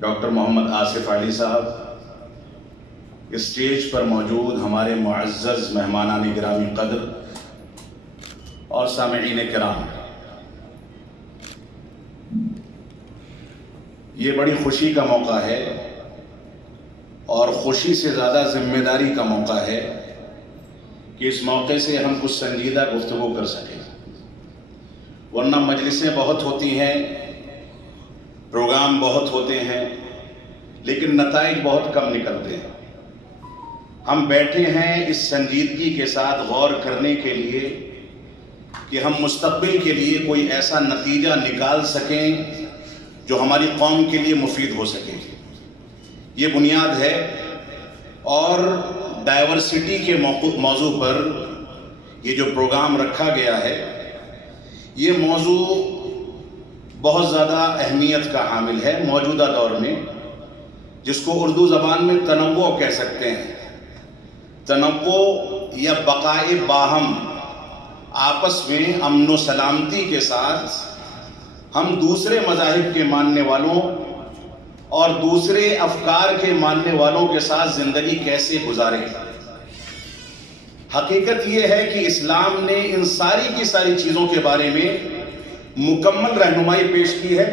Doctor محمد آصف علی صاحب، stage پر موجود ہمارے معزز مہمانان گرامی قدر اور سامعین کرام، یہ بڑی خوشی کا موقع ہے اور خوشی سے زیادہ ذمہ داری کا موقع ہے کہ اس موقع سے ہم کچھ سنجیدہ گفتگو کر سکیں، ورنہ مجلسیں بہت ہوتی ہیں، پروگرام بہت ہوتے ہیں، لیکن نتائج بہت کم نکلتے ہیں۔ ہم بیٹھے ہیں اس سنجیدگی کے ساتھ غور کرنے کے لیے کہ ہم مستقبل کے لیے کوئی ایسا نتیجہ نکال سکیں جو ہماری قوم کے لیے مفید ہو سکے۔ یہ بنیاد ہے، اور ڈائیورسٹی کے موضوع پر یہ جو پروگرام رکھا گیا ہے، یہ موضوع بہت زیادہ اہمیت کا حامل ہے موجودہ دور میں، جس کو اردو زبان میں تنوع کہہ سکتے ہیں۔ تنوع یا بقائے باہم، آپس میں امن و سلامتی کے ساتھ ہم دوسرے مذاہب کے ماننے والوں اور دوسرے افکار کے ماننے والوں کے ساتھ زندگی کیسے گزاریں۔ حقیقت یہ ہے کہ اسلام نے ان ساری کی ساری چیزوں کے بارے میں مکمل رہنمائی پیش کی ہے،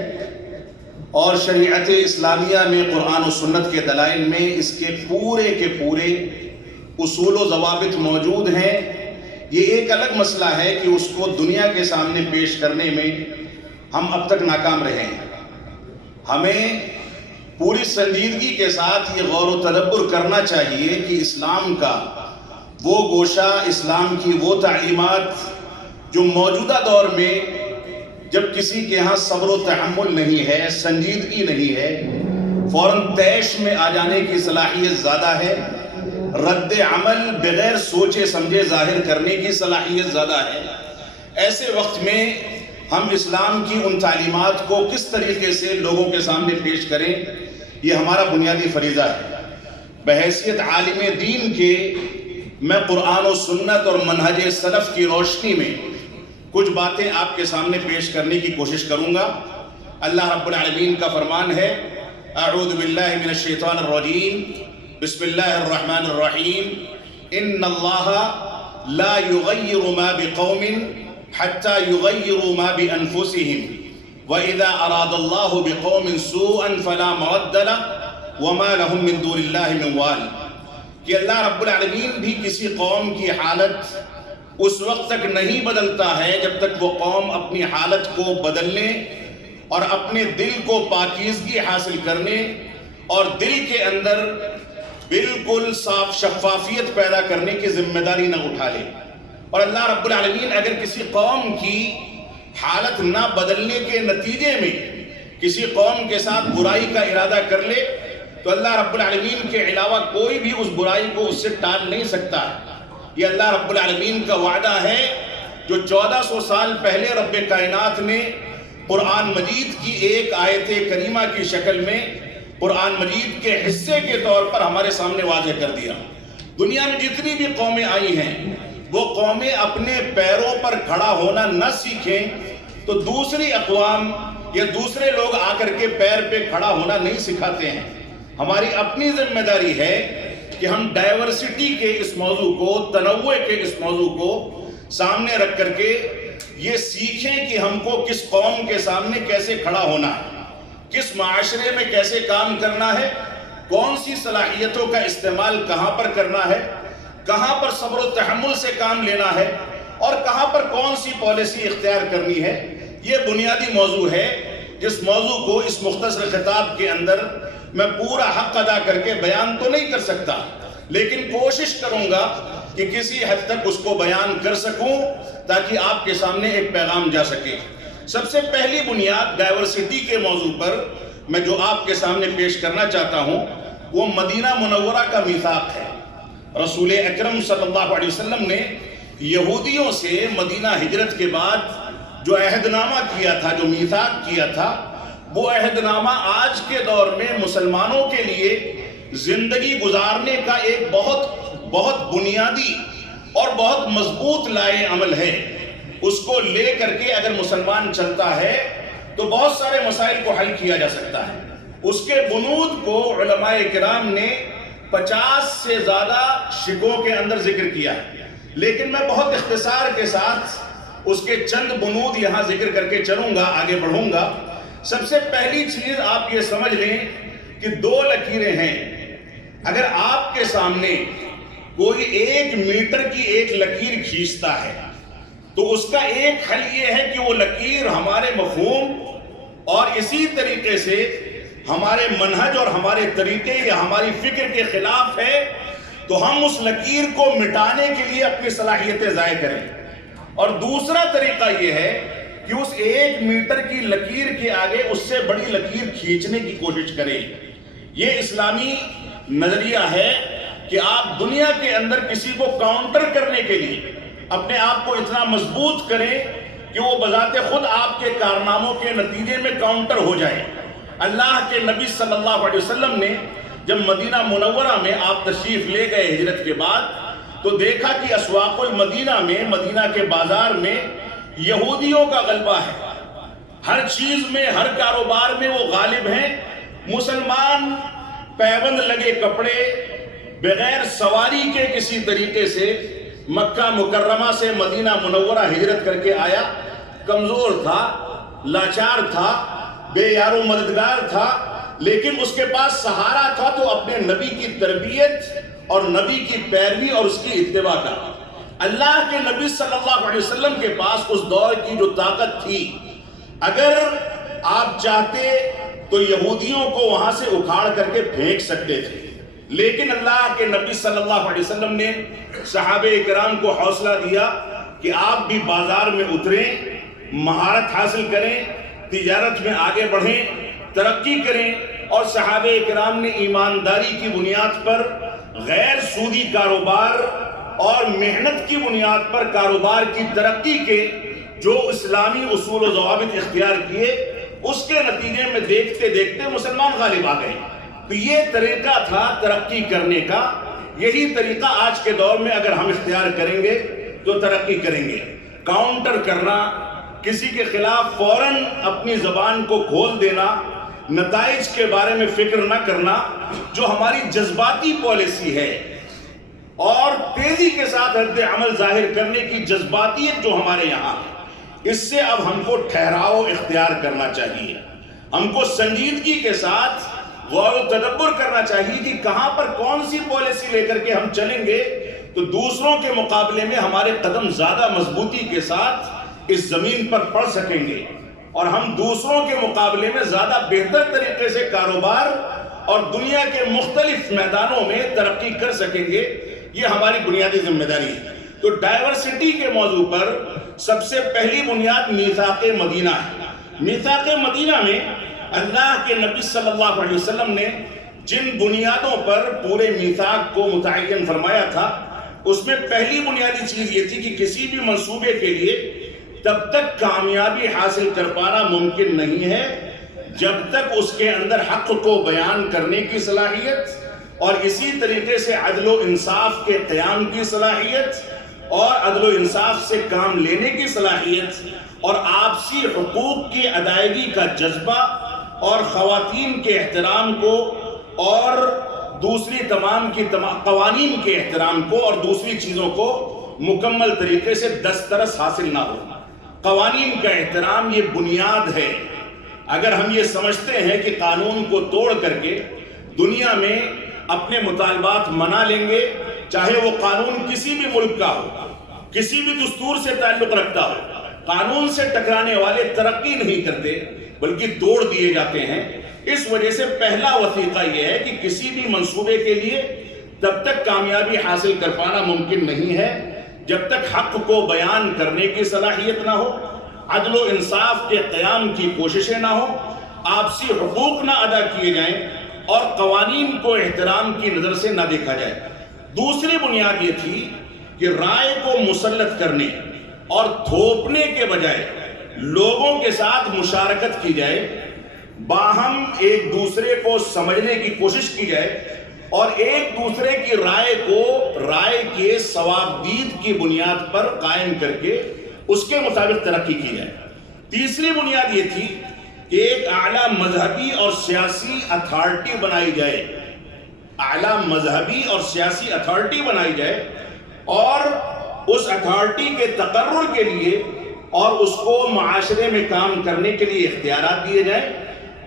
اور شریعت اسلامیہ میں قرآن و سنت کے دلائل میں اس کے پورے اصول و ضوابط موجود ہیں۔ یہ ایک الگ مسئلہ ہے کہ اس کو دنیا کے سامنے پیش کرنے میں ہم اب تک ناکام رہے ہیں۔ ہمیں پوری سنجیدگی کے ساتھ یہ غور و تدبر کرنا چاہیے کہ اسلام کا وہ گوشہ، اسلام کی وہ تعلیمات جو موجودہ دور میں جب کسی کے ہاں صبر و تحمل نہیں ہے، سنجیدگی نہیں ہے، فوراً طیش میں آ جانے کی صلاحیت زیادہ ہے، رد عمل بغیر سوچے سمجھے ظاہر کرنے کی صلاحیت زیادہ ہے، ایسے وقت میں ہم اسلام کی ان تعلیمات کو کس طریقے سے لوگوں کے سامنے پیش کریں، یہ ہمارا بنیادی فریضہ ہے۔ بحیثیت عالم دین کے میں قرآن و سنت اور منہج سلف کی روشنی میں کچھ باتیں آپ کے سامنے پیش کرنے کی کوشش کروں گا۔ اللہ رب العالمین کا فرمان ہے، اعوذ باللہ من الشیطان الرجیم، بسم اللہ الرحمن الرحیم، ان اللہ لا یغیر ما بقوم حتی یغیروا ما بانفسہم وَإِذَا أَرَادَ اللَّهُ بِقَوْمٍ سُوءًا فَلَا مَرَدَّ لَهُ وَمَا لَهُم مِّن دُونِ اللَّهِ مِن وَالٍ، کہ اللہ رب العالمین بھی کسی قوم کی حالت اس وقت تک نہیں بدلتا ہے جب تک وہ قوم اپنی حالت کو بدلنے اور اپنے دل کو پاکیزگی حاصل کرنے اور دل کے اندر بالکل صاف شفافیت پیدا کرنے کی ذمہ داری نہ اٹھا لے۔ اور اللہ رب العالمین اگر کسی قوم کی حالت نہ بدلنے کے نتیجے میں کسی قوم کے ساتھ برائی کا ارادہ کر لے تو اللہ رب العالمین کے علاوہ کوئی بھی اس برائی کو اس سے ٹال نہیں سکتا۔ یہ اللہ رب العالمین کا وعدہ ہے جو 1400 سال پہلے رب کائنات نے قرآن مجید کی ایک آیت کریمہ کی شکل میں قرآن مجید کے حصے کے طور پر ہمارے سامنے واضح کر دیا۔ دنیا میں جتنی بھی قومیں آئی ہیں، وہ قومیں اپنے پیروں پر کھڑا ہونا نہ سیکھیں تو دوسری اقوام یا دوسرے لوگ آ کر کے پیر پہ کھڑا ہونا نہیں سکھاتے ہیں۔ ہماری اپنی ذمہ داری ہے کہ ہم ڈائیورسٹی کے اس موضوع کو، تنوع کے اس موضوع کو سامنے رکھ کر کے یہ سیکھیں کہ ہم کو کس قوم کے سامنے کیسے کھڑا ہونا ہے، کس معاشرے میں کیسے کام کرنا ہے، کون سی صلاحیتوں کا استعمال کہاں پر کرنا ہے، کہاں پر صبر و تحمل سے کام لینا ہے، اور کہاں پر کون سی پالیسی اختیار کرنی ہے۔ یہ بنیادی موضوع ہے جس موضوع کو اس مختصر خطاب کے اندر میں پورا حق ادا کر کے بیان تو نہیں کر سکتا، لیکن کوشش کروں گا کہ کسی حد تک اس کو بیان کر سکوں تاکہ آپ کے سامنے ایک پیغام جا سکے۔ سب سے پہلی بنیاد ڈائیورسٹی کے موضوع پر میں جو آپ کے سامنے پیش کرنا چاہتا ہوں وہ مدینہ منورہ کا میثاق ہے۔ رسول اکرم صلی اللہ علیہ وسلم نے یہودیوں سے مدینہ ہجرت کے بعد جو عہد نامہ کیا تھا، جو میثاق کیا تھا، وہ عہد نامہ آج کے دور میں مسلمانوں کے لیے زندگی گزارنے کا ایک بہت بنیادی اور بہت مضبوط لائے عمل ہے۔ اس کو لے کر کے اگر مسلمان چلتا ہے تو بہت سارے مسائل کو حل کیا جا سکتا ہے۔ اس کے بنود کو علماء کرام نے 50 سے زیادہ شکوں کے اندر ذکر کیا ہے، لیکن میں بہت اختصار کے ساتھ اس کے چند بنود یہاں ذکر کر کے چلوں گا، آگے بڑھوں گا۔ سب سے پہلی چیز آپ یہ سمجھ لیں کہ 2 لکیریں ہیں۔ اگر آپ کے سامنے کوئی 1 میٹر کی ایک لکیر کھینچتا ہے تو اس کا ایک حل یہ ہے کہ وہ لکیر ہمارے مفہوم اور اسی طریقے سے ہمارے منہج اور ہمارے طریقے یا ہماری فکر کے خلاف ہے، تو ہم اس لکیر کو مٹانے کے لیے اپنی صلاحیتیں ضائع کریں۔ اور دوسرا طریقہ یہ ہے کہ اس 1 میٹر کی لکیر کے آگے اس سے بڑی لکیر کھینچنے کی کوشش کریں۔ یہ اسلامی نظریہ ہے کہ آپ دنیا کے اندر کسی کو کاؤنٹر کرنے کے لیے اپنے آپ کو اتنا مضبوط کریں کہ وہ بذات خود آپ کے کارناموں کے نتیجے میں کاؤنٹر ہو جائے۔ اللہ کے نبی صلی اللہ علیہ وسلم نے جب مدینہ منورہ میں آپ تشریف لے گئے ہجرت کے بعد، تو دیکھا کہ اسواق المدینہ میں، مدینہ کے بازار میں یہودیوں کا غلبہ ہے۔ ہر چیز میں، ہر کاروبار میں وہ غالب ہیں۔ مسلمان پیوند لگے کپڑے بغیر سواری کے کسی طریقے سے مکہ مکرمہ سے مدینہ منورہ ہجرت کر کے آیا، کمزور تھا، لاچار تھا، بے یار و مددگار تھا، لیکن اس کے پاس سہارا تھا تو اپنے نبی کی تربیت اور نبی کی پیروی اور اس کی اتباع کا۔ اللہ کے نبی صلی اللہ علیہ وسلم کے پاس اس دور کی جو طاقت تھی، اگر آپ چاہتے تو یہودیوں کو وہاں سے اکھاڑ کر کے پھینک سکتے تھے، لیکن اللہ کے نبی صلی اللہ علیہ وسلم نے صحابہ کرام کو حوصلہ دیا کہ آپ بھی بازار میں اتریں، مہارت حاصل کریں، تجارت میں آگے بڑھیں، ترقی کریں۔ اور صحابہ کرام نے ایمانداری کی بنیاد پر، غیر سودی کاروبار اور محنت کی بنیاد پر کاروبار کی ترقی کے جو اسلامی اصول و ضوابط اختیار کیے، اس کے نتیجے میں دیکھتے دیکھتے مسلمان غالب آ گئے۔ تو یہ طریقہ تھا ترقی کرنے کا۔ یہی طریقہ آج کے دور میں اگر ہم اختیار کریں گے تو ترقی کریں گے۔ کاؤنٹر کرنا، کسی کے خلاف فوراً اپنی زبان کو کھول دینا، نتائج کے بارے میں فکر نہ کرنا، جو ہماری جذباتی پالیسی ہے، اور تیزی کے ساتھ رد عمل ظاہر کرنے کی جذباتیت جو ہمارے یہاں ہے، اس سے اب ہم کو ٹھہراؤ اختیار کرنا چاہیے۔ ہم کو سنجیدگی کے ساتھ غور و تدبر کرنا چاہیے کہ کہاں پر کون سی پالیسی لے کر کے ہم چلیں گے تو دوسروں کے مقابلے میں ہمارے قدم زیادہ مضبوطی کے ساتھ اس زمین پر پڑ سکیں گے، اور ہم دوسروں کے مقابلے میں زیادہ بہتر طریقے سے کاروبار اور دنیا کے مختلف میدانوں میں ترقی کر سکیں گے۔ یہ ہماری بنیادی ذمہ داری ہے۔ تو ڈائیورسٹی کے موضوع پر سب سے پہلی بنیاد میثاق مدینہ ہے۔ میثاق مدینہ میں اللہ کے نبی صلی اللہ علیہ وسلم نے جن بنیادوں پر پورے میثاق کو متعین فرمایا تھا، اس میں پہلی بنیادی چیز یہ تھی کہ کسی بھی منصوبے کے لیے تب تک کامیابی حاصل کر پانا ممکن نہیں ہے جب تک اس کے اندر حق کو بیان کرنے کی صلاحیت، اور اسی طریقے سے عدل و انصاف کے قیام کی صلاحیت، اور عدل و انصاف سے کام لینے کی صلاحیت، اور آپسی حقوق کی ادائیگی کا جذبہ، اور خواتین کے احترام کو، اور دوسری تمام قوانین کے احترام کو، اور دوسری چیزوں کو مکمل طریقے سے دسترس حاصل نہ ہو۔ قوانین کا احترام یہ بنیاد ہے۔ اگر ہم یہ سمجھتے ہیں کہ قانون کو توڑ کر کے دنیا میں اپنے مطالبات منا لیں گے، چاہے وہ قانون کسی بھی ملک کا ہو، کسی بھی دستور سے تعلق رکھتا ہو، قانون سے ٹکرانے والے ترقی نہیں کرتے بلکہ توڑ دیے جاتے ہیں۔ اس وجہ سے پہلا وثیقہ یہ ہے کہ کسی بھی منصوبے کے لیے تب تک کامیابی حاصل کر پانا ممکن نہیں ہے جب تک حق کو بیان کرنے کی صلاحیت نہ ہو، عدل و انصاف کے قیام کی کوششیں نہ ہو، آپسی حقوق نہ ادا کیے جائیں، اور قوانین کو احترام کی نظر سے نہ دیکھا جائے۔ دوسری بنیاد یہ تھی کہ رائے کو مسلط کرنے اور تھوپنے کے بجائے لوگوں کے ساتھ مشارکت کی جائے، باہم ایک دوسرے کو سمجھنے کی کوشش کی جائے، اور ایک دوسرے کی رائے کو رائے کے ثوابدید کی بنیاد پر قائم کر کے اس کے مطابق ترقی کی جائے۔ تیسری بنیاد یہ تھی کہ ایک اعلیٰ مذہبی اور سیاسی اتھارٹی بنائی جائے، اعلیٰ مذہبی اور سیاسی اتھارٹی بنائی جائے، اور اس اتھارٹی کے تقرر کے لیے اور اس کو معاشرے میں کام کرنے کے لیے اختیارات دیے جائیں،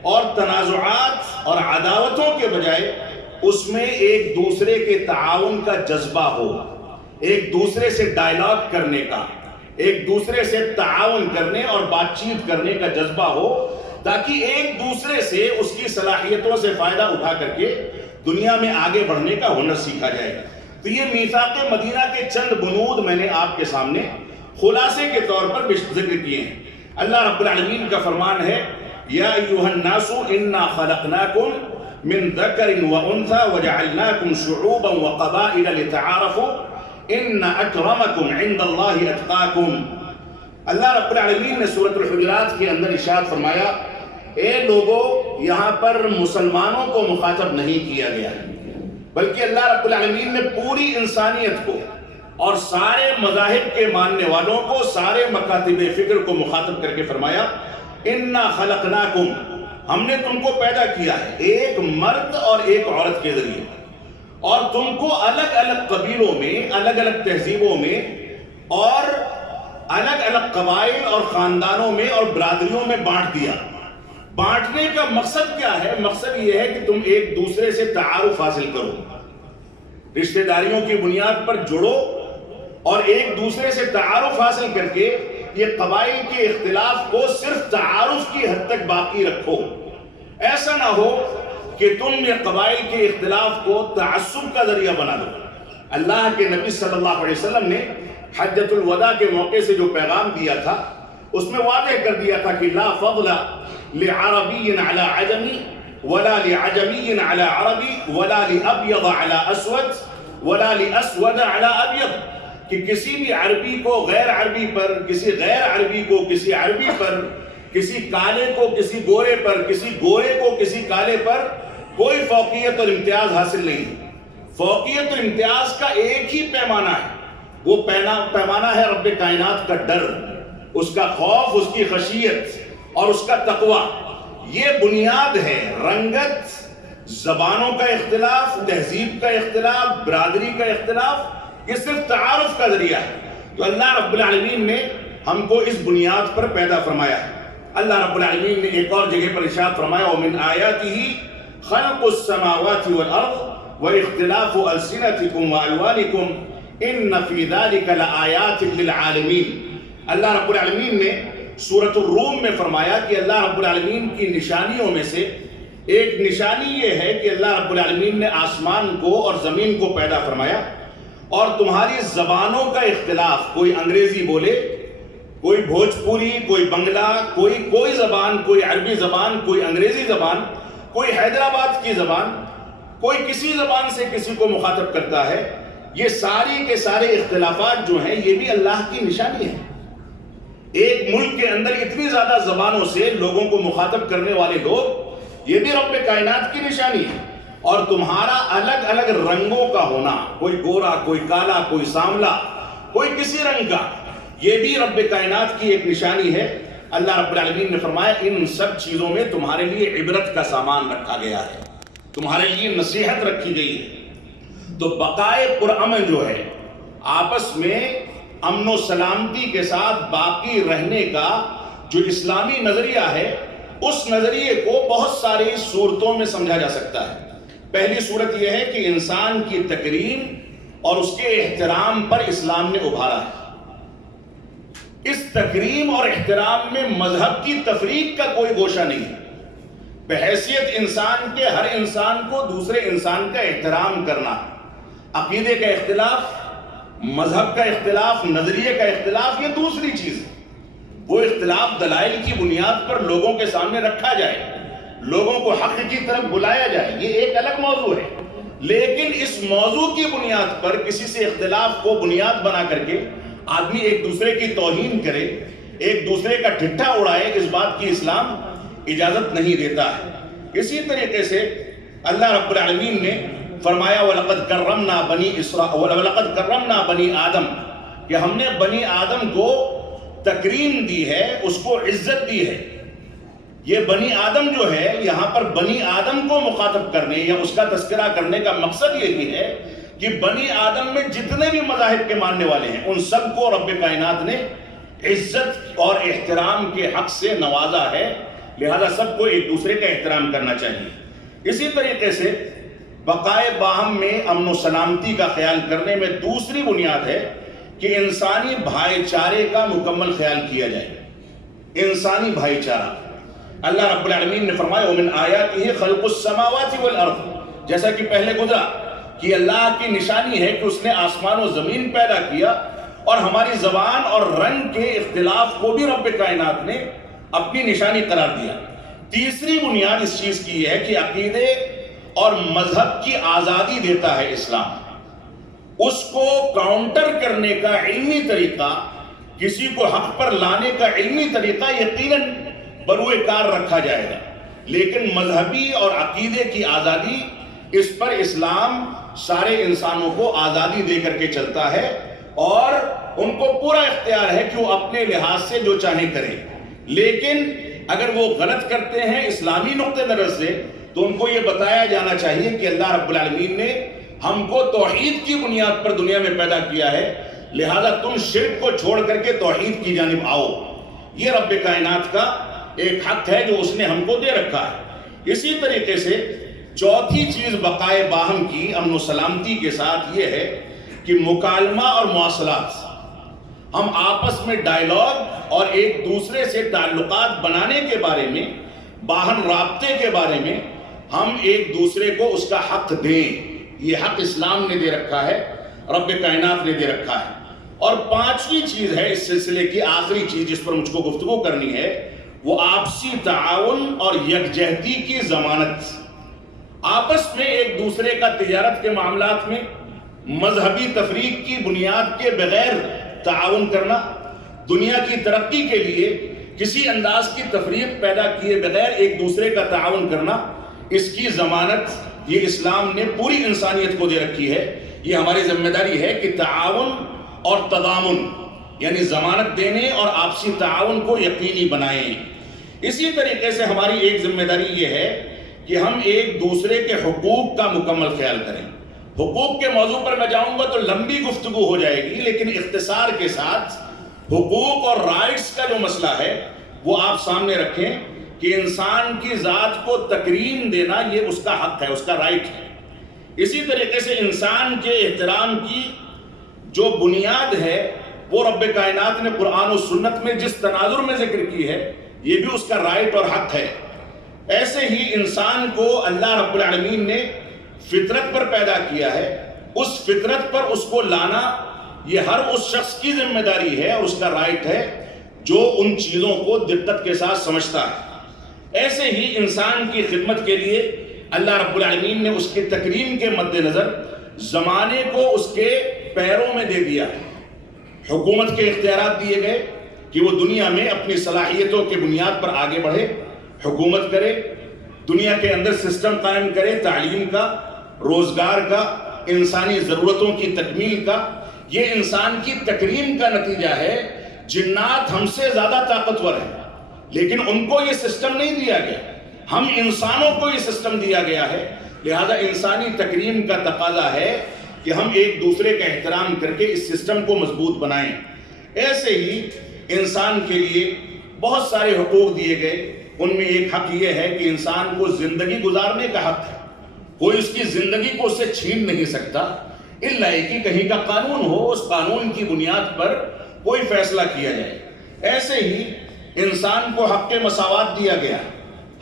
اور تنازعات اور عداوتوں کے بجائے اس میں ایک دوسرے کے تعاون کا جذبہ ہو، ایک دوسرے سے ڈائلاگ کرنے کا، ایک دوسرے سے تعاون کرنے اور بات چیت کرنے کا جذبہ ہو، تاکہ ایک دوسرے سے اس کی صلاحیتوں سے فائدہ اٹھا کر کے دنیا میں آگے بڑھنے کا ہنر سیکھا جائے۔ تو یہ میثاق مدینہ کے چند بنود میں نے آپ کے سامنے خلاصے کے طور پر ذکر کیے ہیں۔ اللہ رب العالمین کا فرمان ہے، یا ایھا الناس انا خلقناکم من ذکر وانثی وجعلناکم شعوبا وقبائل لتعارفوا ان اکرمکم عند اللہ اتقاکم۔ اللہ رب العالمین نے سورۃ الحجرات کے اندر ارشاد فرمایا، اے لوگو، یہاں پر مسلمانوں کو مخاطب نہیں کیا گیا، بلکہ اللہ رب العالمین نے پوری انسانیت کو اور سارے مذاہب کے ماننے والوں کو، سارے مکاتب فکر کو مخاطب کر کے فرمایا، انا خلقناکم، ہم نے تم کو پیدا کیا ہے ایک مرد اور ایک عورت کے ذریعے، اور تم کو الگ الگ قبیلوں میں، الگ الگ تہذیبوں میں اور الگ الگ قبائل اور خاندانوں میں اور برادریوں میں بانٹ دیا۔ بانٹنے کا مقصد کیا ہے؟ مقصد یہ ہے کہ تم ایک دوسرے سے تعارف حاصل کرو، رشتہ داریوں کی بنیاد پر جڑو، اور ایک دوسرے سے تعارف حاصل کر کے یہ قبائل کے اختلاف کو صرف تعارف کی حد تک باقی رکھو۔ ایسا نہ ہو کہ تم یہ قبائل کے اختلاف کو تعصب کا ذریعہ بنا دو۔ اللہ کے نبی صلی اللہ علیہ وسلم نے حجۃ الوداع کے موقع سے جو پیغام دیا تھا، اس میں واضح کر دیا تھا کہ لا فضل لعربی علی عجمی ولا لعجمی علی عربی ولا لابیض علی اسود ولا لاسود علی ابیض، کہ کسی بھی عربی کو غیر عربی پر، کسی غیر عربی کو کسی عربی پر، کسی کالے کو کسی گورے پر، کسی گورے کو کسی کالے پر کوئی فوقیت اور امتیاز حاصل نہیں۔ فوقیت اور امتیاز کا ایک ہی پیمانہ ہے، وہ پیمانہ ہے رب کائنات کا ڈر، اس کا خوف، اس کی خشیت اور اس کا تقوی۔ یہ بنیاد ہے۔ رنگت، زبانوں کا اختلاف، تہذیب کا اختلاف، برادری کا اختلاف، یہ صرف تعارف کا ذریعہ ہے۔ تو اللہ رب العالمین نے ہم کو اس بنیاد پر پیدا فرمایا ہے۔ اللہ رب العالمین نے ایک اور جگہ پر ارشاد فرمایا، وَمِنْ آيَاتِهِ خَلْقُ السَّمَاوَاتِ وَالْأَرْضِ وَإِخْتِلَافُ أَلْسِنَتِكُمْ وَأَلْوَانِكُمْ إِنَّ فِي ذَلِكَ لَآيَاتٍ لِلْعَالِمِينَ۔ اللہ رب العالمین نے سورۃ الروم میں فرمایا کہ اللہ رب العالمین کی نشانیوں میں سے ایک نشانی یہ ہے کہ اللہ رب العالمین نے آسمان کو اور زمین کو پیدا فرمایا، اور تمہاری زبانوں کا اختلاف، کوئی انگریزی بولے، کوئی بھوجپوری، کوئی بنگلہ، کوئی زبان، کوئی عربی زبان، کوئی انگریزی زبان، کوئی حیدرآباد کی زبان، کوئی کسی زبان سے کسی کو مخاطب کرتا ہے، یہ ساری کے سارے اختلافات جو ہیں یہ بھی اللہ کی نشانی ہے۔ ایک ملک کے اندر اتنی زیادہ زبانوں سے لوگوں کو مخاطب کرنے والے لوگ، یہ بھی رب کائنات کی نشانی ہے۔ اور تمہارا الگ الگ رنگوں کا ہونا، کوئی گورا، کوئی کالا، کوئی سانولا، کوئی کسی رنگ کا، یہ بھی رب کائنات کی ایک نشانی ہے۔ اللہ رب العالمین نے فرمایا، ان سب چیزوں میں تمہارے لیے عبرت کا سامان رکھا گیا ہے، تمہارے لیے نصیحت رکھی گئی ہے۔ تو بقائے پرامن جو ہے، آپس میں امن و سلامتی کے ساتھ باقی رہنے کا جو اسلامی نظریہ ہے، اس نظریے کو بہت ساری صورتوں میں سمجھا جا سکتا ہے۔ پہلی صورت یہ ہے کہ انسان کی تکریم اور اس کے احترام پر اسلام نے ابھارا ہے۔ اس تکریم اور احترام میں مذہب کی تفریق کا کوئی گوشہ نہیں ہے۔ بحیثیت انسان کے ہر انسان کو دوسرے انسان کا احترام کرنا، عقیدے کا اختلاف، مذہب کا اختلاف، نظریے کا اختلاف، یہ دوسری چیز ہے۔ وہ اختلاف دلائل کی بنیاد پر لوگوں کے سامنے رکھا جائے، لوگوں کو حق کی طرف بلایا جائے، یہ ایک الگ موضوع ہے۔ لیکن اس موضوع کی بنیاد پر کسی سے اختلاف کو بنیاد بنا کر کے آدمی ایک دوسرے کی توہین کرے، ایک دوسرے کا ٹھٹھا اڑائے، اس بات کی اسلام اجازت نہیں دیتا ہے۔ اسی طریقے سے اللہ رب العالمین نے فرمایا، وَلَقَدْ كَرَّمْنَا بَنِي آدم، کہ ہم نے بنی آدم کو تکریم دی ہے، اس کو عزت دی ہے۔ یہ بنی آدم جو ہے، یہاں پر بنی آدم کو مخاطب کرنے یا اس کا تذکرہ کرنے کا مقصد یہی ہے کہ بنی آدم میں جتنے بھی مذاہب کے ماننے والے ہیں ان سب کو رب کائنات نے عزت اور احترام کے حق سے نوازا ہے، لہذا سب کو ایک دوسرے کا احترام کرنا چاہیے۔ اسی طریقے سے بقائے باہم میں امن و سلامتی کا خیال کرنے میں دوسری بنیاد ہے کہ انسانی بھائی چارے کا مکمل خیال کیا جائے۔ انسانی بھائی چارہ، اللہ رب العالمین نے فرمایا وَمِنْ آیَاتِهِ خَلْقُ السَّمَاوَاتِ وَالْأَرْضِ، جیسا کہ پہلے گزرا کہ اللہ کی نشانی ہے کہ اس نے آسمان و زمین پیدا کیا، اور ہماری زبان اور رنگ کے اختلاف کو بھی رب کائنات نے اپنی نشانی قرار دیا۔ تیسری بنیاد اس چیز کی ہے کہ عقیدے اور مذہب کی آزادی دیتا ہے اسلام، اس کو کاؤنٹر کرنے کا علمی طریقہ، کسی کو حق پر لانے کا علمی طریقہ یقیناً بروئے کار رکھا جائے گا، لیکن مذہبی اور عقیدے کی آزادی، اس پر اسلام سارے انسانوں کو آزادی دے کر کے چلتا ہے، اور ان کو پورا اختیار ہے کہ وہ اپنے لحاظ سے جو چاہیں کریں، لیکن اگر وہ غلط کرتے ہیں اسلامی نقطہ نظر سے تو ان کو یہ بتایا جانا چاہیے کہ اللہ رب العالمین نے ہم کو توحید کی بنیاد پر دنیا میں پیدا کیا ہے، لہذا تم شرک کو چھوڑ کر کے توحید کی جانب آؤ۔ یہ رب کائنات کا ایک حق ہے جو اس نے ہم کو دے رکھا ہے۔ اسی طریقے سے چوتھی چیز بقائے باہم کی امن و سلامتی کے ساتھ یہ ہے کہ مکالمہ اور مواصلات، ہم آپس میں ڈائیلاگ اور ایک دوسرے سے تعلقات بنانے کے بارے میں، باہم رابطے کے بارے میں ہم ایک دوسرے کو اس کا حق دیں۔ یہ حق اسلام نے دے رکھا ہے، رب کائنات نے دے رکھا ہے۔ اور پانچویں چیز ہے اس سلسلے کی آخری چیز جس پر مجھ کو گفتگو کرنی ہے، وہ آپسی تعاون اور یکجہتی کی ضمانت۔ آپس میں ایک دوسرے کا تجارت کے معاملات میں مذہبی تفریق کی بنیاد کے بغیر تعاون کرنا، دنیا کی ترقی کے لیے کسی انداز کی تفریق پیدا کیے بغیر ایک دوسرے کا تعاون کرنا، اس کی ضمانت یہ اسلام نے پوری انسانیت کو دے رکھی ہے۔ یہ ہماری ذمہ داری ہے کہ تعاون اور تضامن، یعنی ضمانت دینے اور آپسی تعاون کو یقینی بنائیں۔ اسی طریقے سے ہماری ایک ذمہ داری یہ ہے کہ ہم ایک دوسرے کے حقوق کا مکمل خیال کریں۔ حقوق کے موضوع پر میں جاؤں گا تو لمبی گفتگو ہو جائے گی، لیکن اختصار کے ساتھ حقوق اور رائٹس کا جو مسئلہ ہے وہ آپ سامنے رکھیں کہ انسان کی ذات کو تکریم دینا یہ اس کا حق ہے، اس کا رائٹ ہے۔ اسی طریقے سے انسان کے احترام کی جو بنیاد ہے وہ رب کائنات نے قرآن و سنت میں جس تناظر میں ذکر کی ہے یہ بھی اس کا رائٹ اور حق ہے۔ ایسے ہی انسان کو اللہ رب العالمین نے فطرت پر پیدا کیا ہے، اس فطرت پر اس کو لانا یہ ہر اس شخص کی ذمہ داری ہے اور اس کا رائٹ ہے جو ان چیزوں کو دقت کے ساتھ سمجھتا ہے۔ ایسے ہی انسان کی خدمت کے لیے اللہ رب العالمین نے اس کے تکریم کے مد نظر زمانے کو اس کے پیروں میں دے دیا ہے۔ حکومت کے اختیارات دیے گئے کہ وہ دنیا میں اپنی صلاحیتوں کے بنیاد پر آگے بڑھے، حکومت کرے، دنیا کے اندر سسٹم قائم کرے، تعلیم کا، روزگار کا، انسانی ضرورتوں کی تکمیل کا۔ یہ انسان کی تکریم کا نتیجہ ہے۔ جنات ہم سے زیادہ طاقتور ہیں لیکن ان کو یہ سسٹم نہیں دیا گیا، ہم انسانوں کو یہ سسٹم دیا گیا ہے، لہذا انسانی تکریم کا تقاضا ہے کہ ہم ایک دوسرے کا احترام کر کے اس سسٹم کو مضبوط بنائیں۔ ایسے ہی انسان کے لیے بہت سارے حقوق دیے گئے، ان میں ایک حق یہ ہے کہ انسان کو زندگی گزارنے کا حق ہے، کوئی اس کی زندگی کو اس سے چھین نہیں سکتا الا کہ کہیں کا قانون ہو، اس قانون کی بنیاد پر کوئی فیصلہ کیا جائے۔ ایسے ہی انسان کو حق مساوات دیا گیا،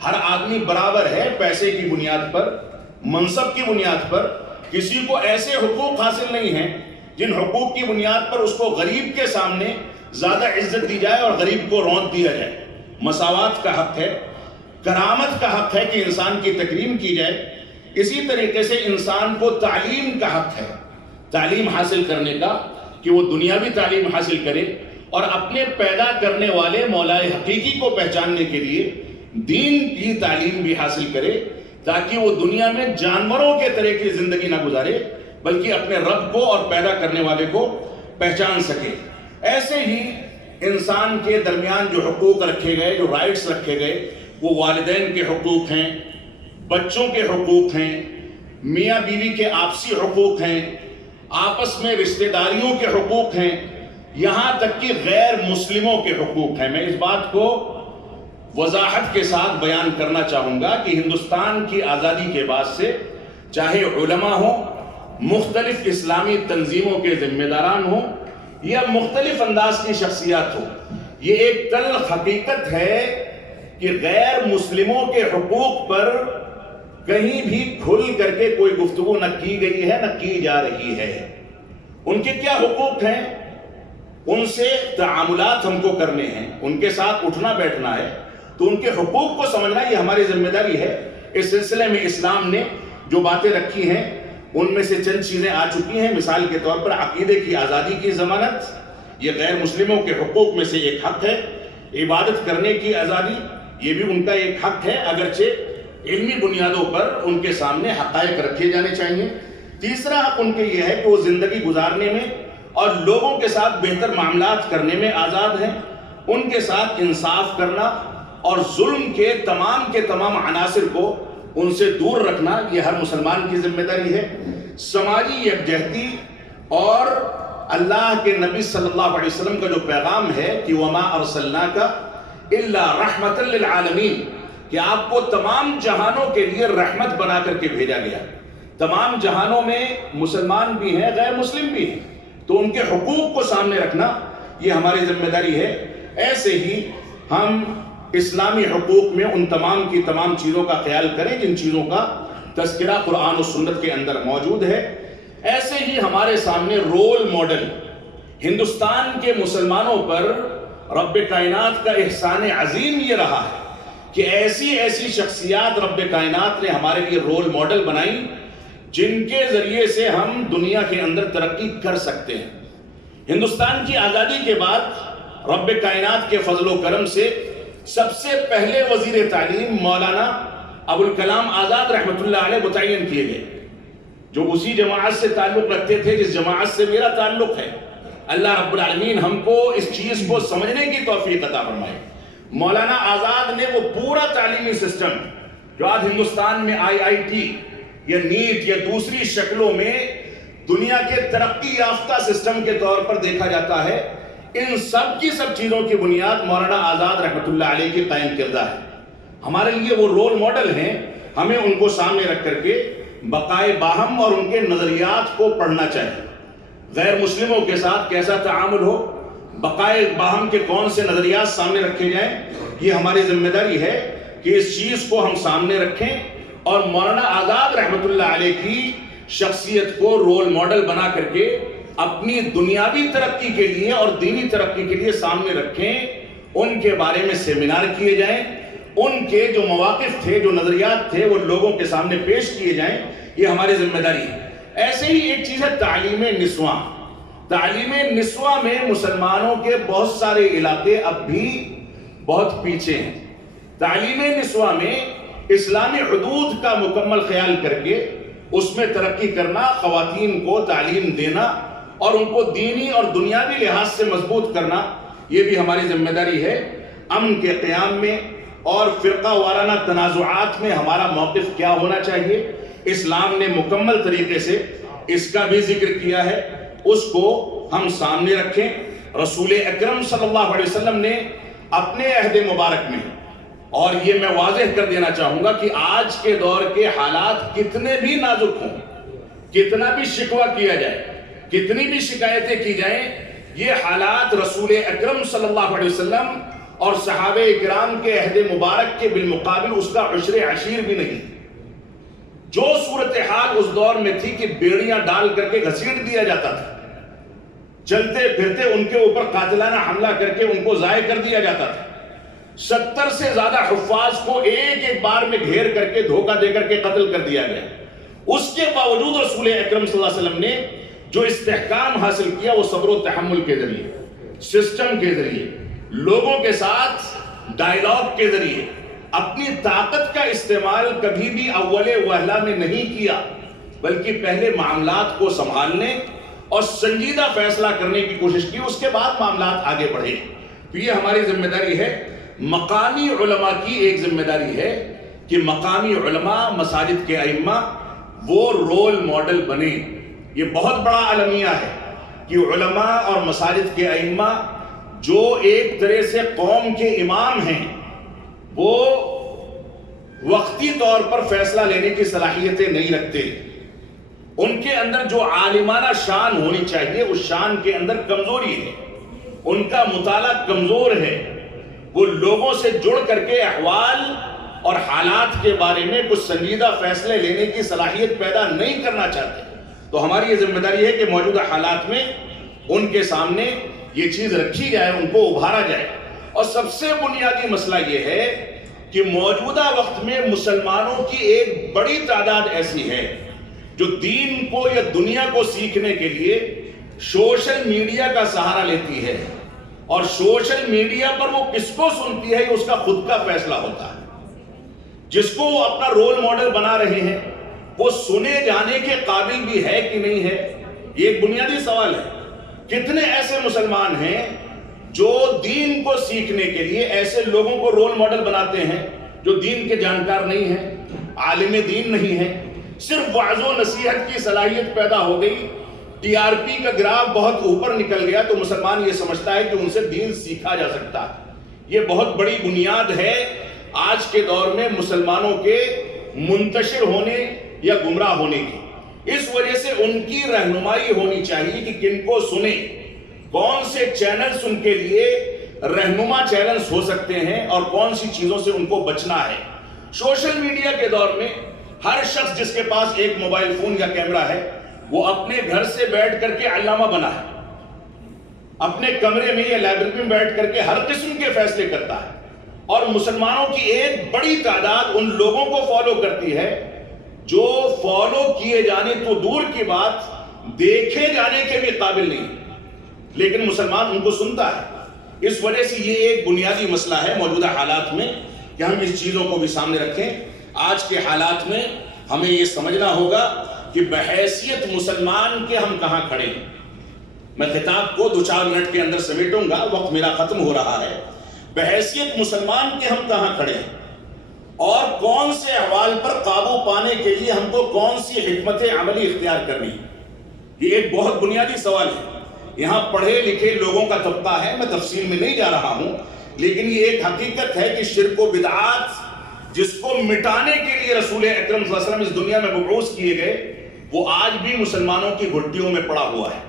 ہر آدمی برابر ہے، پیسے کی بنیاد پر، منصب کی بنیاد پر کسی کو ایسے حقوق حاصل نہیں ہیں جن حقوق کی بنیاد پر اس کو غریب کے سامنے زیادہ عزت دی جائے اور غریب کو رونق دیا جائے۔ مساوات کا حق ہے، کرامت کا حق ہے کہ انسان کی تکریم کی جائے۔ اسی طریقے سے انسان کو تعلیم کا حق ہے، تعلیم حاصل کرنے کا، کہ وہ دنیاوی تعلیم حاصل کرے اور اپنے پیدا کرنے والے مولا حقیقی کو پہچاننے کے لیے دین کی تعلیم بھی حاصل کرے، تاکہ وہ دنیا میں جانوروں کے طرح کی زندگی نہ گزارے بلکہ اپنے رب کو اور پیدا کرنے والے کو پہچان سکے۔ ایسے ہی انسان کے درمیان جو حقوق رکھے گئے، جو رائٹس رکھے گئے، وہ والدین کے حقوق ہیں، بچوں کے حقوق ہیں، میاں بیوی کے آپسی حقوق ہیں، آپس میں رشتہ داریوں کے حقوق ہیں، یہاں تک کہ غیر مسلموں کے حقوق ہیں۔ میں اس بات کو وضاحت کے ساتھ بیان کرنا چاہوں گا کہ ہندوستان کی آزادی کے بعد سے چاہے علماء ہوں، مختلف اسلامی تنظیموں کے ذمہ داران ہوں یا مختلف انداز کی شخصیات ہوں، یہ ایک تلخ حقیقت ہے کہ غیر مسلموں کے حقوق پر کہیں بھی کھل کر کے کوئی گفتگو نہ کی گئی ہے، نہ کی جا رہی ہے۔ ان کے کیا حقوق ہیں، ان سے تعاملات ہم کو کرنے ہیں، ان کے ساتھ اٹھنا بیٹھنا ہے، تو ان کے حقوق کو سمجھنا یہ ہماری ذمہ داری ہے۔ اس سلسلے میں اسلام نے جو باتیں رکھی ہیں ان میں سے چند چیزیں آ چکی ہیں۔ مثال کے طور پر عقیدے کی آزادی کی ضمانت، یہ غیر مسلموں کے حقوق میں سے ایک حق ہے۔ عبادت کرنے کی آزادی، یہ بھی ان کا ایک حق ہے، اگرچہ علمی بنیادوں پر ان کے سامنے حقائق رکھے جانے چاہیے۔ تیسرا حق ان کے یہ ہے کہ وہ زندگی گزارنے میں اور لوگوں کے ساتھ بہتر معاملات کرنے میں آزاد ہیں۔ ان کے ساتھ انصاف کرنا اور ظلم کے تمام عناصر کو ان سے دور رکھنا یہ ہر مسلمان کی ذمہ داری ہے۔ سماجی یکجہتی اور اللہ کے نبی صلی اللہ علیہ وسلم کا جو پیغام ہے کہ وَمَا أَرْسَلْنَاكَ إِلَّا رَحْمَةً لِلْعَالَمِينَ، کہ آپ کو تمام جہانوں کے لیے رحمت بنا کر کے بھیجا گیا۔ تمام جہانوں میں مسلمان بھی ہیں، غیر مسلم بھی ہیں، تو ان کے حقوق کو سامنے رکھنا یہ ہماری ذمہ داری ہے۔ ایسے ہی ہم اسلامی حقوق میں ان تمام کی تمام چیزوں کا خیال کریں جن چیزوں کا تذکرہ قرآن و سنت کے اندر موجود ہے۔ ایسے ہی ہمارے سامنے رول ماڈل ہندوستان کے مسلمانوں پر رب کائنات کا احسان عظیم یہ رہا ہے کہ ایسی شخصیات رب کائنات نے ہمارے لیے رول ماڈل بنائی جن کے ذریعے سے ہم دنیا کے اندر ترقی کر سکتے ہیں۔ ہندوستان کی آزادی کے بعد رب کائنات کے فضل و کرم سے سب سے پہلے وزیر تعلیم مولانا ابوالکلام آزاد رحمۃ اللہ علیہ متعین کیے گئے، جو اسی جماعت سے تعلق رکھتے تھے جس جماعت سے میرا تعلق ہے۔ اللہ رب العالمین ہم کو اس چیز کو سمجھنے کی توفیق عطا فرمائے۔ مولانا آزاد نے وہ پورا تعلیمی سسٹم جو آج ہندوستان میں IIT یا نیٹ یا دوسری شکلوں میں دنیا کے ترقی یافتہ سسٹم کے طور پر دیکھا جاتا ہے، ان سب چیزوں کی بنیاد مولانا آزاد رحمۃ اللہ علیہ کی قائم کردہ ہے۔ ہمارے لیے وہ رول ماڈل ہیں، ہمیں ان کو سامنے رکھ کر کے بقائے باہم اور ان کے نظریات کو پڑھنا چاہیے۔ غیر مسلموں کے ساتھ کیسا تعامل ہو، بقائے باہم کے کون سے نظریات سامنے رکھے جائیں، یہ ہماری ذمہ داری ہے کہ اس چیز کو ہم سامنے رکھیں اور مولانا آزاد رحمۃ اللہ علیہ کی شخصیت کو رول ماڈل بنا کر کے اپنی دنیاوی ترقی کے لیے اور دینی ترقی کے لیے سامنے رکھیں۔ ان کے بارے میں سیمینار کیے جائیں، ان کے جو مواقف تھے، جو نظریات تھے، وہ لوگوں کے سامنے پیش کیے جائیں، یہ ہماری ذمہ داری ہے۔ ایسے ہی ایک چیز ہے تعلیم نسواں۔ تعلیم نسواں میں مسلمانوں کے بہت سارے علاقے اب بھی بہت پیچھے ہیں۔ تعلیم نسواں میں اسلامی حدود کا مکمل خیال کر کے اس میں ترقی کرنا، خواتین کو تعلیم دینا اور ان کو دینی اور دنیاوی لحاظ سے مضبوط کرنا، یہ بھی ہماری ذمہ داری ہے۔ امن کے قیام میں اور فرقہ وارانہ تنازعات میں ہمارا موقف کیا ہونا چاہیے، اسلام نے مکمل طریقے سے اس کا بھی ذکر کیا ہے، اس کو ہم سامنے رکھیں۔ رسول اکرم صلی اللہ علیہ وسلم نے اپنے عہد مبارک میں، اور یہ میں واضح کر دینا چاہوں گا کہ آج کے دور کے حالات کتنے بھی نازک ہوں، کتنا بھی شکوہ کیا جائے، کتنی بھی شکایتیں کی جائیں، یہ حالات رسول اکرم صلی اللہ علیہ وسلم اور صحابہ اکرام کے عہد مبارک کے بالمقابل اس کا عشر عشیر بھی نہیں۔ جو صورتحال اس دور میں تھی کہ بیڑیاں ڈال کر کے گھسیٹ دیا جاتا تھا، چلتے پھرتے ان کے اوپر قاتلانہ حملہ کر کے ان کو ضائع کر دیا جاتا تھا، 70 سے زیادہ حفاظ کو ایک بار میں گھیر کر کے دھوکہ دے کر کے قتل کر دیا گیا، اس کے باوجود رسول اکرم صلی اللہ علیہ وسلم نے جو استحکام حاصل کیا وہ صبر و تحمل کے ذریعے، سسٹم کے ذریعے، لوگوں کے ساتھ ڈائیلاگ کے ذریعے، اپنی طاقت کا استعمال کبھی بھی اول وہلہ میں نہیں کیا، بلکہ پہلے معاملات کو سنبھالنے اور سنجیدہ فیصلہ کرنے کی کوشش کی، اس کے بعد معاملات آگے بڑھے۔ تو یہ ہماری ذمہ داری ہے۔ مقامی علماء کی ایک ذمہ داری ہے کہ مقامی علماء، مساجد کے ائمہ وہ رول ماڈل بنے۔ یہ بہت بڑا المیہ ہے کہ علماء اور مساجد کے ائمہ جو ایک طرح سے قوم کے امام ہیں، وہ وقتی طور پر فیصلہ لینے کی صلاحیتیں نہیں رکھتے۔ ان کے اندر جو عالمانہ شان ہونی چاہیے اس شان کے اندر کمزوری ہے، ان کا مطالعہ کمزور ہے، وہ لوگوں سے جڑ کر کے احوال اور حالات کے بارے میں کچھ سنجیدہ فیصلے لینے کی صلاحیت پیدا نہیں کرنا چاہتے۔ تو ہماری یہ ذمہ داری ہے کہ موجودہ حالات میں ان کے سامنے یہ چیز رکھی جائے، ان کو ابھارا جائے۔ اور سب سے بنیادی مسئلہ یہ ہے کہ موجودہ وقت میں مسلمانوں کی ایک بڑی تعداد ایسی ہے جو دین کو یا دنیا کو سیکھنے کے لیے سوشل میڈیا کا سہارا لیتی ہے، اور سوشل میڈیا پر وہ کس کو سنتی ہے اس کا خود کا فیصلہ ہوتا ہے۔ جس کو وہ اپنا رول ماڈل بنا رہے ہیں وہ سنے جانے کے قابل بھی ہے کہ نہیں ہے، یہ ایک بنیادی سوال ہے۔ کتنے ایسے مسلمان ہیں جو دین کو سیکھنے کے لیے ایسے لوگوں کو رول ماڈل بناتے ہیں جو دین کے جانکار نہیں ہیں، عالم دین نہیں ہیں، صرف وعظ و نصیحت کی صلاحیت پیدا ہو گئی، ٹی آر پی کا گراف بہت اوپر نکل گیا تو مسلمان یہ سمجھتا ہے کہ ان سے دین سیکھا جا سکتا ہے۔ یہ بہت بڑی بنیاد ہے آج کے دور میں مسلمانوں کے منتشر ہونے یا گمراہ ہونے کی۔ اس وجہ سے ان کی رہنمائی ہونی چاہیے کہ کن کو سنیں، کون سے چینلز ان کے لیے رہنما چینلز ہو سکتے ہیں اور کون سی چیزوں سے ان کو بچنا ہے۔ سوشل میڈیا کے دور میں ہر شخص جس کے پاس ایک موبائل فون یا کیمرہ ہے وہ اپنے گھر سے بیٹھ کر کے علامہ بنا ہے، اپنے کمرے میں یا لائبریری میں بیٹھ کر کے ہر قسم کے فیصلے کرتا ہے، اور مسلمانوں کی ایک بڑی تعداد ان لوگوں کو فالو کرتی ہے جو فالو کیے جانے تو دور کی بات دیکھے جانے کے بھی قابل نہیں، لیکن مسلمان ان کو سنتا ہے۔ اس وجہ سے یہ ایک بنیادی مسئلہ ہے موجودہ حالات میں کہ ہم اس چیزوں کو بھی سامنے رکھیں۔ آج کے حالات میں ہمیں یہ سمجھنا ہوگا کہ بحیثیت مسلمان کے ہم کہاں کھڑے ہیں۔ میں خطاب کو 2-4 منٹ کے اندر سمیٹوں گا، وقت میرا ختم ہو رہا ہے۔ بحیثیت مسلمان کے ہم کہاں کھڑے ہیں اور کون سے احوال پر قابو پانے کے لیے ہم کو کون سی حکمت عملی اختیار کرنی ہے، یہ ایک بہت بنیادی سوال ہے۔ یہاں پڑھے لکھے لوگوں کا طبقہ ہے، میں تفصیل میں نہیں جا رہا ہوں، لیکن یہ ایک حقیقت ہے کہ شرک و بدعات جس کو مٹانے کے لیے رسول اکرم صلی اللہ علیہ وسلم اس دنیا میں مبعوث کیے گئے وہ آج بھی مسلمانوں کی گھٹیوں میں پڑا ہوا ہے۔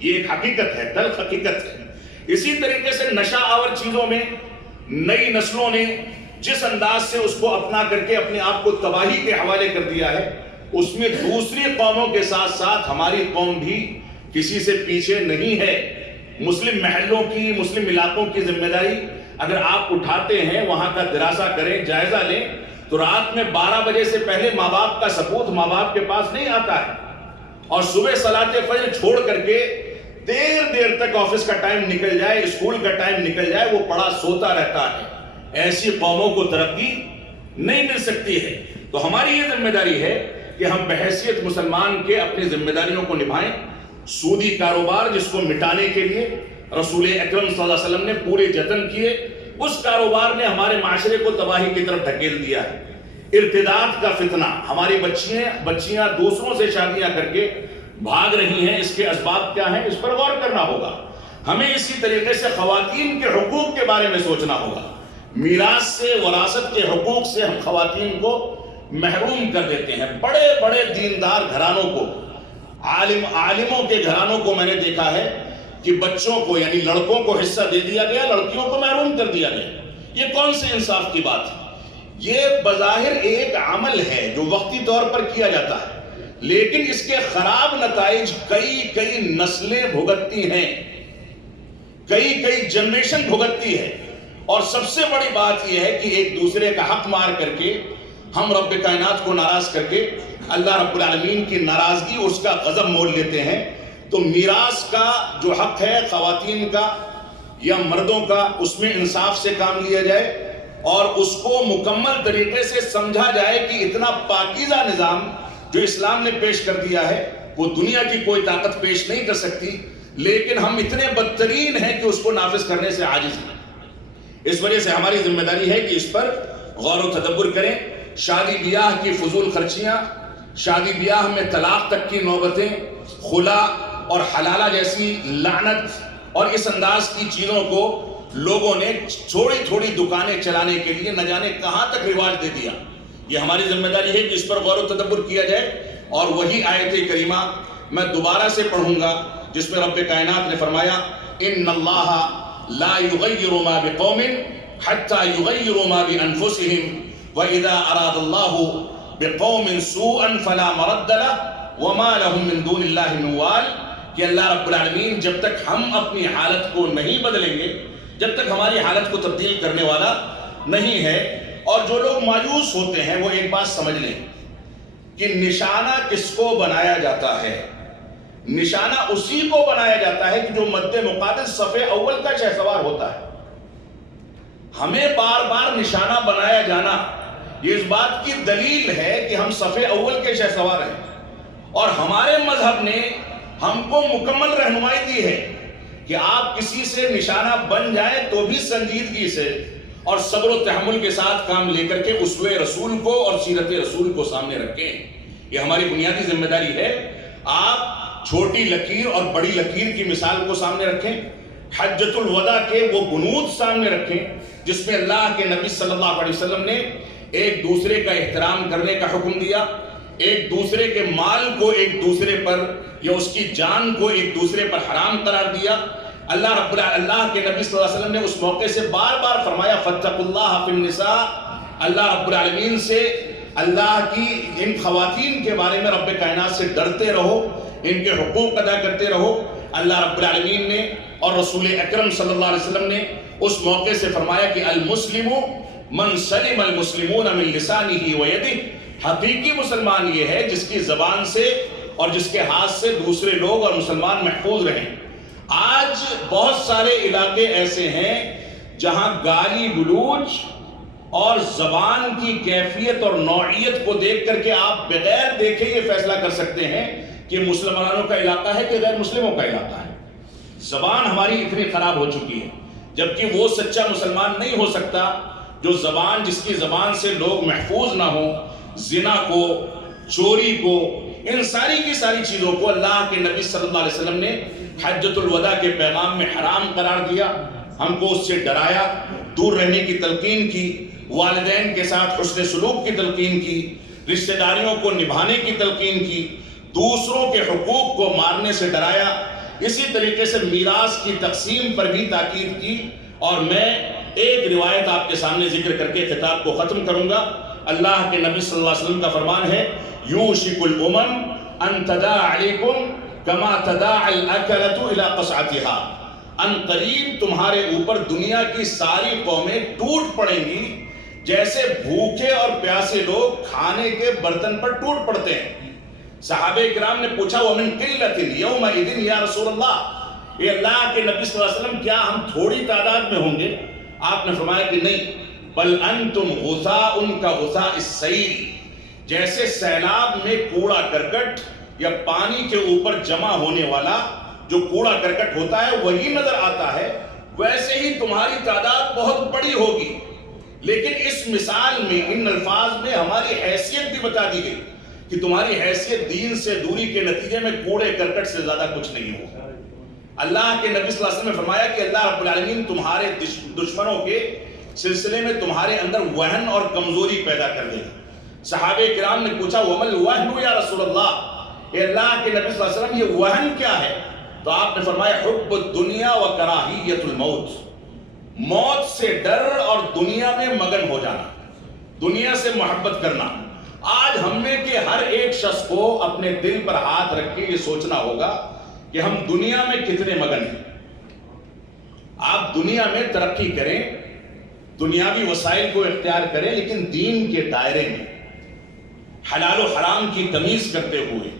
یہ ایک حقیقت ہے، تلخ حقیقت ہے۔ اسی طریقے سے نشہ آور چیزوں میں نئی نسلوں نے جس انداز سے اس کو اپنا کر کے اپنے آپ کو تباہی کے حوالے کر دیا ہے، اس میں دوسری قوموں کے ساتھ ساتھ ہماری قوم بھی کسی سے پیچھے نہیں ہے۔ مسلم محلوں کی، مسلم علاقوں کی ذمہ داری اگر آپ اٹھاتے ہیں، وہاں کا دراسہ کریں، جائزہ لیں، تو رات میں 12 بجے سے پہلے ماں باپ کا ثبوت ماں باپ کے پاس نہیں آتا ہے، اور صبح صلاۃ فجر چھوڑ کر کے دیر تک آفس کا ٹائم نکل جائے، اسکول کا ٹائم نکل جائے، وہ پڑا سوتا رہتا ہے۔ ایسی قوموں کو ترقی نہیں مل سکتی ہے۔ تو ہماری یہ ذمہ داری ہے کہ ہم بحیثیت مسلمان کے اپنی ذمہ داریوں کو نبھائیں۔ سودی کاروبار جس کو مٹانے کے لیے رسول اکرم صلی اللہ علیہ وسلم نے پورے جتن کیے، اس کاروبار نے ہمارے معاشرے کو تباہی کی طرف دھکیل دیا ہے۔ ارتداد کا فتنہ، ہماری بچیاں دوسروں سے شادیاں کر کے بھاگ رہی ہیں، اس کے اسباب کیا ہیں، اس پر غور کرنا ہوگا۔ ہمیں اسی طریقے سے خواتین کے حقوق کے بارے میں سوچنا ہوگا۔ میراث سے، وراثت کے حقوق سے ہم خواتین کو محروم کر دیتے ہیں۔ بڑے بڑے دیندار گھرانوں کو، عالموں کے گھرانوں کو میں نے دیکھا ہے کہ بچوں کو یعنی لڑکوں کو حصہ دے دیا گیا، لڑکیوں کو محروم کر دیا گیا۔ یہ کون سے انصاف کی بات ہے؟ یہ بظاہر ایک عمل ہے جو وقتی طور پر کیا جاتا ہے، لیکن اس کے خراب نتائج کئی نسلیں بھگتتی ہیں، کئی جنریشن بھگتتی ہے۔ اور سب سے بڑی بات یہ ہے کہ ایک دوسرے کا حق مار کر کے ہم رب کائنات کو ناراض کر کے اللہ رب العالمین کی ناراضگی، اس کا غضب مول لیتے ہیں۔ تو میراث کا جو حق ہے خواتین کا یا مردوں کا، اس میں انصاف سے کام لیا جائے اور اس کو مکمل طریقے سے سمجھا جائے کہ اتنا پاکیزہ نظام جو اسلام نے پیش کر دیا ہے وہ دنیا کی کوئی طاقت پیش نہیں کر سکتی، لیکن ہم اتنے بدترین ہیں کہ اس کو نافذ کرنے سے عاجز ہیں۔ اس وجہ سے ہماری ذمہ داری ہے کہ اس پر غور و تدبر کریں. شادی بیاہ کی فضول خرچیاں، شادی بیاہ میں طلاق تک کی نوبتیں، خلا اور حلالہ جیسی لعنت اور اس انداز کی چیزوں کو لوگوں نے تھوڑی تھوڑی دکانیں چلانے کے لیے نہ جانے کہاں تک رواج دے دیا. یہ ہماری ذمہ داری ہے کہ اس پر غور و تدبر کیا جائے. اور وہی آیت کریمہ میں دوبارہ سے پڑھوں گا جس میں رب کائنات نے فرمایا ان اللہ لا یغیر ما بقوم حتی یغیروا ما بانفسهم واذا اراد اللہ بقوم سوءا فلا مرد له وما لهم من دون اللہ من وال. کہ اللہ رب العالمین جب تک ہم اپنی حالت کو نہیں بدلیں گے، جب تک ہماری حالت کو تبدیل کرنے والا نہیں ہے. اور جو لوگ مایوس ہوتے ہیں وہ ایک بات سمجھ لیں کہ نشانہ کس کو بنایا جاتا ہے؟ نشانہ اسی کو بنایا جاتا ہے کہ جو مد مقابل صف اول کا شہسوار ہوتا ہے. ہمیں بار بار نشانہ بنایا جانا یہ اس بات کی دلیل ہے کہ ہم صف اول کے شہسوار ہیں. اور ہمارے مذہب نے ہم کو مکمل رہنمائی دی ہے کہ آپ کسی سے نشانہ بن جائیں تو بھی سنجیدگی سے اور صبر و تحمل کے ساتھ کام لے کر کے اسوہ رسول کو اور سیرت رسول کو سامنے رکھیں. یہ ہماری بنیادی ذمہ داری ہے. آپ چھوٹی لکیر اور بڑی لکیر کی مثال کو سامنے رکھیں. حجۃ الوداع کے وہ بنود سامنے رکھیں جس میں اللہ کے نبی صلی اللہ علیہ وسلم نے ایک دوسرے کا احترام کرنے کا حکم دیا، ایک دوسرے کے مال کو ایک دوسرے پر یا اس کی جان کو ایک دوسرے پر حرام قرار دیا. اللہ کے نبی صلی اللہ علیہ وسلم نے اس موقع سے بار بار فرمایا فاتقوا اللہ فی النساء. اللہ رب العالمین سے، اللہ کی ان خواتین کے بارے میں رب کائنات سے ڈرتے رہو، ان کے حقوق ادا کرتے رہو. اللہ رب العالمین نے اور رسول اکرم صلی اللہ علیہ وسلم نے اس موقع سے فرمایا کہ المسلم من سلم المسلمون من لسانہ ویدہ. حقیقی مسلمان یہ ہے جس کی زبان سے اور جس کے ہاتھ سے دوسرے لوگ اور مسلمان محفوظ رہیں. آج بہت سارے علاقے ایسے ہیں جہاں گالی گلوچ اور زبان کی کیفیت اور نوعیت کو دیکھ کر کے آپ بغیر دیکھے یہ فیصلہ کر سکتے ہیں کہ مسلمانوں کا علاقہ ہے کہ غیر مسلموں کا علاقہ ہے. زبان ہماری اتنی خراب ہو چکی ہے، جبکہ وہ سچا مسلمان نہیں ہو سکتا جو زبان، جس کی زبان سے لوگ محفوظ نہ ہوں. زنا کو، چوری کو، ان ساری کی ساری چیزوں کو اللہ کے نبی صلی اللہ علیہ وسلم نے حجۃ الوداع کے پیغام میں حرام قرار دیا. ہم کو اس سے ڈرایا، دور رہنے کی تلقین کی، والدین کے ساتھ حسن سلوک کی تلقین کی، رشتہ داریوں کو نبھانے کی تلقین کی، دوسروں کے حقوق کو مارنے سے ڈرایا. اسی طریقے سے میراث کی تقسیم پر بھی تاکید کی. اور میں ایک روایت آپ کے سامنے ذکر کر کے خطاب کو ختم کروں گا. اللہ کے نبی صلی اللہ علیہ وسلم کا فرمان ہے یوشک الامم ان تداع علیکم کما تداع الاکلۃ الی قصعتها. ان قریب تمہارے اوپر دنیا کی ساری قومیں ٹوٹ پڑیں گی جیسے بھوکے اور پیاسے لوگ کھانے کے برتن پر ٹوٹ پڑتے ہیں. صحابہ کرام نے پوچھا ومن قلۃ یومئذ یا رسول اللہ، اے اللہ کے نبی صلی اللہ علیہ وسلم کیا ہم تھوڑی تعداد میں ہوں گے؟ آپ نے فرمایا کہ نہیں، بل انتم غثاء کا غثاء السیل. جیسے سیلاب میں کوڑا کرکٹ یا پانی کے اوپر جمع ہونے والا جو کوڑا کرکٹ ہوتا ہے وہی نظر آتا ہے، ویسے ہی تمہاری تعداد بہت بڑی ہوگی. لیکن اس مثال میں، ان الفاظ میں ہماری حیثیت بھی بتا دی گئی کہ تمہاری حیثیت دین سے دوری کے نتیجے میں کوڑے کرکٹ سے زیادہ کچھ نہیں ہوگا. اللہ کے نبی صلی اللہ علیہ وسلم نے فرمایا کہ اللہ رب العالمین تمہارے دشمنوں کے سلسلے میں تمہارے اندر وہن اور کمزوری پیدا کر دے گا. صحابہ کرام نے پوچھا ومل وہن یا رسول اللہ، اے اللہ کے نبی صلی اللہ علیہ وسلم یہ وہن کیا ہے؟ تو آپ نے فرمایا حب الدنیا و کراہیت الموت. موت سے ڈر اور دنیا میں مگن ہو جانا، دنیا سے محبت کرنا. آج ہم میں کے ہر ایک شخص کو اپنے دل پر ہاتھ رکھ کے یہ سوچنا ہوگا کہ ہم دنیا میں کتنے مگن ہیں. آپ دنیا میں ترقی کریں، دنیاوی وسائل کو اختیار کریں، لیکن دین کے دائرے میں حلال و حرام کی تمیز کرتے ہوئے،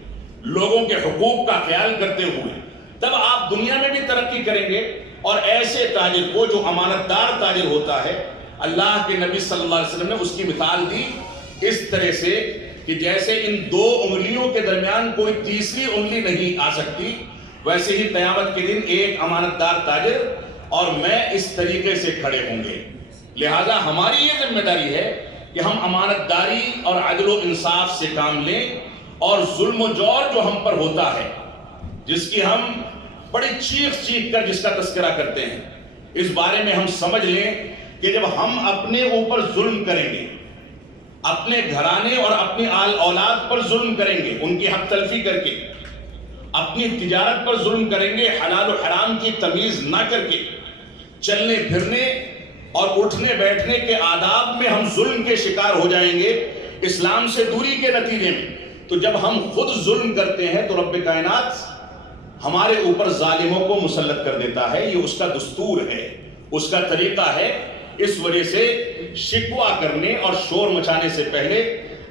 لوگوں کے حقوق کا خیال کرتے ہوئے، تب آپ دنیا میں بھی ترقی کریں گے. اور ایسے تاجر کو جو امانت دار تاجر ہوتا ہے، اللہ کے نبی صلی اللہ علیہ وسلم نے اس کی مثال دی اس طرح سے کہ جیسے ان دو انگلیوں کے درمیان کوئی تیسری انگلی نہیں آ سکتی، ویسے ہی قیامت کے دن ایک امانت دار تاجر اور میں اس طریقے سے کھڑے ہوں گے. لہذا ہماری یہ ذمہ داری ہے کہ ہم امانت داری اور عدل و انصاف سے کام لیں، اور ظلم و جور جو ہم پر ہوتا ہے، جس کی ہم بڑی چیخ کر جس کا تذکرہ کرتے ہیں، اس بارے میں ہم سمجھ لیں کہ جب ہم اپنے اوپر ظلم کریں گے، اپنے گھرانے اور اپنی اولاد پر ظلم کریں گے، ان کی حق تلفی کر کے، اپنی تجارت پر ظلم کریں گے، حلال و حرام کی تمیز نہ کر کے، چلنے پھرنے اور اٹھنے بیٹھنے کے آداب میں ہم ظلم کے شکار ہو جائیں گے اسلام سے دوری کے نتیجے میں. تو جب ہم خود ظلم کرتے ہیں تو رب کائنات ہمارے اوپر ظالموں کو مسلط کر دیتا ہے. یہ اس کا دستور ہے، اس کا طریقہ ہے. اس وجہ سے شکوہ کرنے اور شور مچانے سے پہلے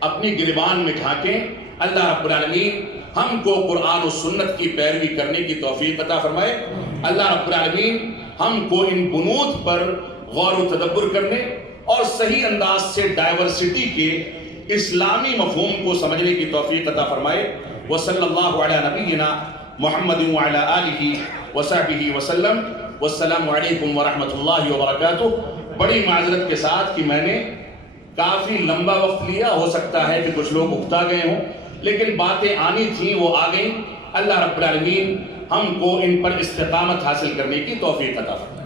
اپنی گریبان میں جھانکیں. اللہ رب العالمین ہم کو قرآن و سنت کی پیروی کرنے کی توفیق عطا فرمائے. اللہ رب العالمین ہم کو ان بنود پر غور و تدبر کرنے اور صحیح انداز سے ڈائیورسٹی کے اسلامی مفہوم کو سمجھنے کی توفیق عطا فرمائے. وصلی اللہ علی نبینا محمد وعلی آلہ وصحبہ وسلم. والسلام علیکم ورحمۃ اللہ وبرکاتہ. بڑی معذرت کے ساتھ کہ میں نے کافی لمبا وقت لیا، ہو سکتا ہے کہ کچھ لوگ اکتا گئے ہوں، لیکن باتیں آنی تھیں وہ آ گئیں. اللہ رب العالمین ہم کو ان پر استقامت حاصل کرنے کی توفیق عطا فرمائے.